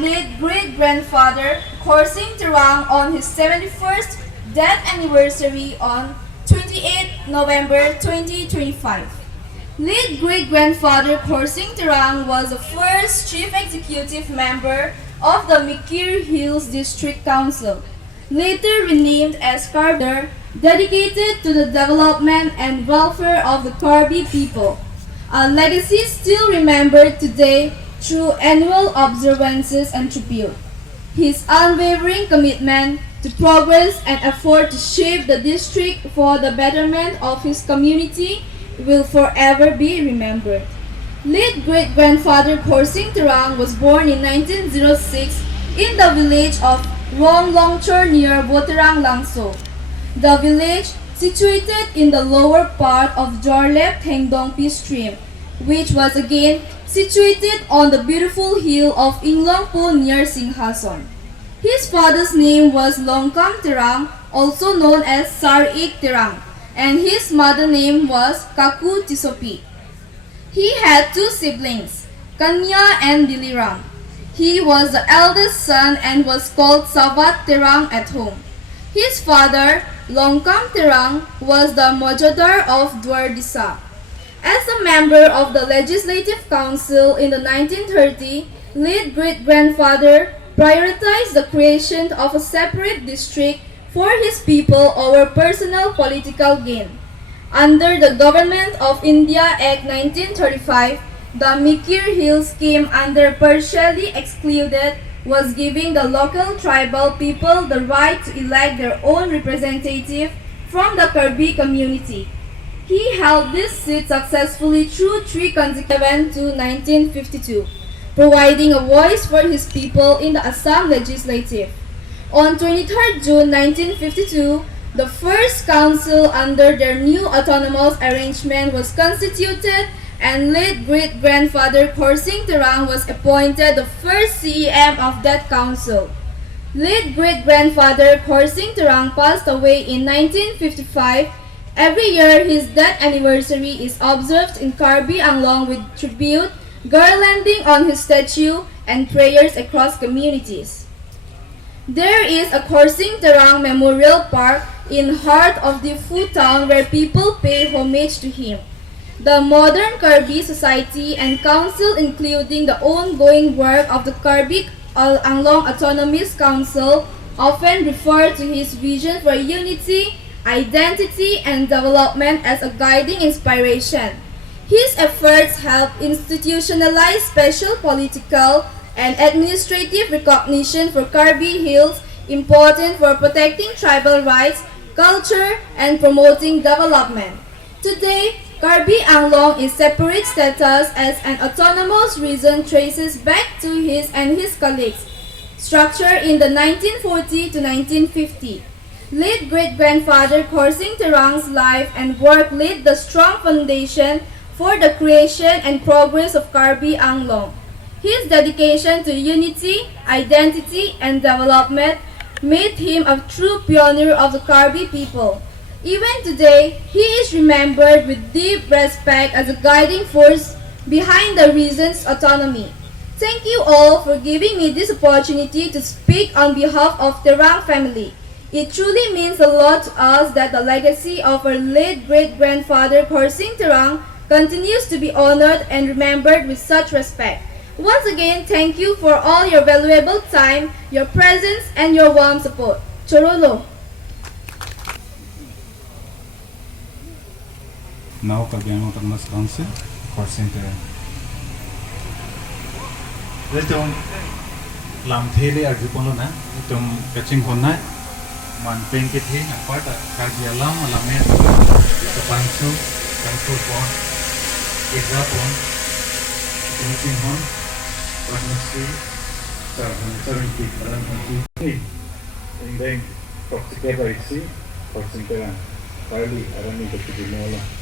late great-grandfather Khorsing Terang on his 71st death anniversary on 28 November 2025. Late great-grandfather Khorsing Terang was the first chief executive member of the Mikir Hills District Council, later renamed as Karbi, dedicated to the development and welfare of the Karbi people, a legacy still remembered today through annual observances and tribute. His unwavering commitment to progress and effort to shape the district for the betterment of his community will forever be remembered. Late great-grandfather Khorsing Terang was born in 1906 in the village of Rong Longchor near Boterang Langso. The village, situated in the lower part of Jorlep Thengdongpi stream, which was again situated on the beautiful hill of Inglongpo near Singhason. His father's name was Longkam Terang, also known as Sarik Terang, and his mother's name was Kaku Tisopi. He had two siblings, Kanya and Diliram. He was the eldest son and was called Savat Terang at home. His father, Longkam Terang, was the Mojadar of Dwardisa. As a member of the Legislative Council in the 1930s, late great-grandfather prioritized the creation of a separate district for his people over personal political gain. Under the Government of India Act 1935, the Mikir Hills came under partially excluded, was giving the local tribal people the right to elect their own representative from the Karbi community. He held this seat successfully through three consecutive to 1952, providing a voice for his people in the Assam Legislative. On 23 June 1952, the first council under their new autonomous arrangement was constituted and late great-grandfather Khorsing Terang was appointed the first CEM of that council. Late great-grandfather Khorsing Terang passed away in 1955. Every year, his death anniversary is observed in Karbi Anglong with tribute, garlanding on his statue, and prayers across communities. There is a Khorsing Terang Memorial Park in heart of the Phu town where people pay homage to him. The modern Karbi Society and Council, including the ongoing work of the Karbi Anglong Autonomous Council, often refer to his vision for unity, identity, and development as a guiding inspiration. His efforts helped institutionalize special political and administrative recognition for Karbi Hills, important for protecting tribal rights, culture, and promoting development. Today, Karbi Anglong is separate status as an autonomous region traces back to his and his colleagues, structured in the 1940 to 1950. Late great-grandfather Khorsing Terang's life and work laid the strong foundation for the creation and progress of Karbi Anglong. His dedication to unity, identity, and development made him a true pioneer of the Karbi people. Even today, he is remembered with deep respect as a guiding force behind the region's autonomy. Thank you all for giving me this opportunity to speak on behalf of the Terang family. It truly means a lot to us that the legacy of our late great-grandfather Khorsing Terang continues to be honored and remembered with such respect. Once again, thank you for all your valuable time, your presence, and your warm support. Chorolo. Now, Karbi Autonomous Council, Khorsing Terang. Itong lamthele arjupolo na, itong kachikimo na, man pengkit he apart Karbi alamo lapen, kapansu, kampur pon, ida pon, kachikimo pon, panasi, sarangki, sarangki. Indeng, toksike baisi, Khorsing Terang, Karbi arami kachikimo la.